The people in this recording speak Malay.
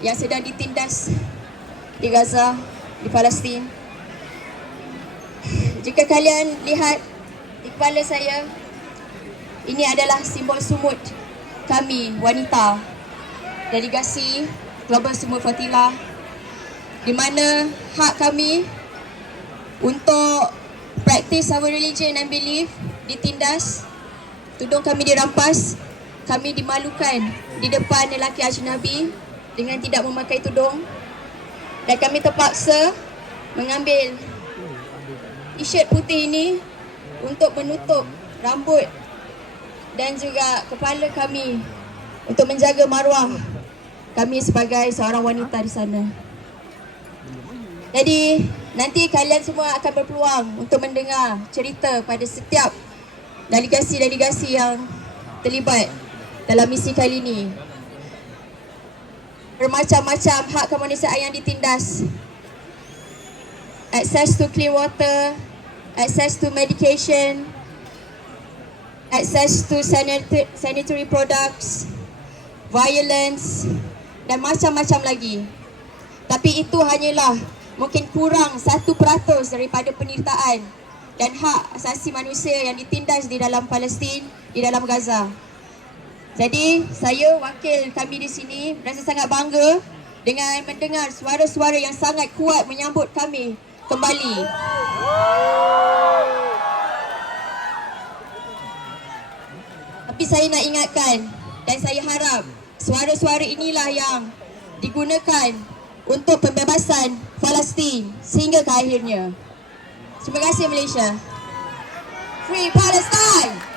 yang sedang ditindas di Gaza, di Palestin. Jika kalian lihat di kepala saya, ini adalah simbol sumut kami wanita delegasi Global Sumut Fatila di mana hak kami untuk practice our religion and belief ditindas, tudung kami dirampas, kami dimalukan di depan lelaki ajnabi dengan tidak memakai tudung dan kami terpaksa mengambil t-shirt putih ini untuk menutup rambut dan juga kepala kami untuk menjaga maruah kami sebagai seorang wanita di sana. Jadi nanti kalian semua akan berpeluang untuk mendengar cerita pada setiap delegasi-delegasi yang terlibat dalam misi kali ini. Bermacam-macam hak kemanusiaan yang ditindas. Access to clean water, access to medication, access to sanitary, sanitary products, violence dan macam-macam lagi. Tapi itu hanyalah mungkin kurang 1% daripada penyertaan dan hak asasi manusia yang ditindas di dalam Palestin, di dalam Gaza. Jadi saya wakil kami di sini rasa sangat bangga dengan mendengar suara-suara yang sangat kuat menyambut kami kembali. Tapi saya nak ingatkan dan saya harap suara-suara inilah yang digunakan untuk pembebasan Palestin sehingga ke akhirnya. Terima kasih Malaysia. Free Palestine!